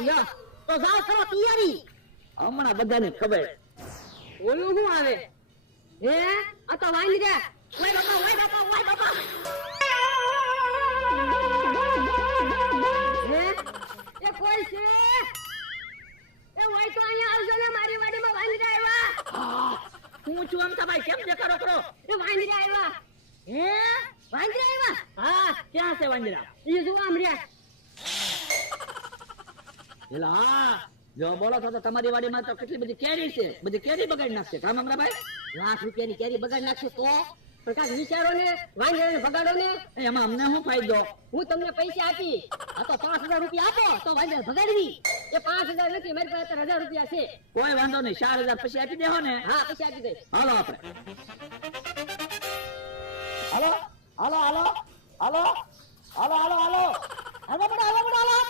લ્યો તો જાવ કરો તૈયારી હમણાં બધાને ખબર ઓલું શું આવે હે આ તો વાંગી જા ઓય બાપા ઓય બાપા ઓય બાપા હે એ કોઈ છે એ ઓય તો અહીંયા આવજો ને મારી વાડીમાં વાંગી જા આવ્યા હું છું આમ ભાઈ કેમ દેખાડો કરો એ વાંગી જા આવ્યા હે વાંગી જા આવ્યા હા ક્યાં છે વાંદરા ઈ જો આમ રહ્યા એલા હા જો બોલો તો તમારી વાડીમાં તો કેટલી બધી કેરી છે બધી કેરી બગાડી નાખશે કામ અમરાભાઈ લાખ રૂપિયાની કેરી બગાડી નાખશે તો પ્રકાશ વિચારો ને વાંગીને બગાડો ને એમાં અમને શું ફાયદો હું તમને પૈસા આપી આ તો 5000 રૂપિયા આપો તો વાંદરા ભગાડવી એ 5000 નથી મારી પાસે 1000 રૂપિયા છે કોઈ વાંધો નહીં 4000 પછી આપી દેહો ને હા પછી આપી દે હાલો આપણે હાલો હાલો હાલો હાલો હાલો હાલો હાલો હાલો હાલો હાલો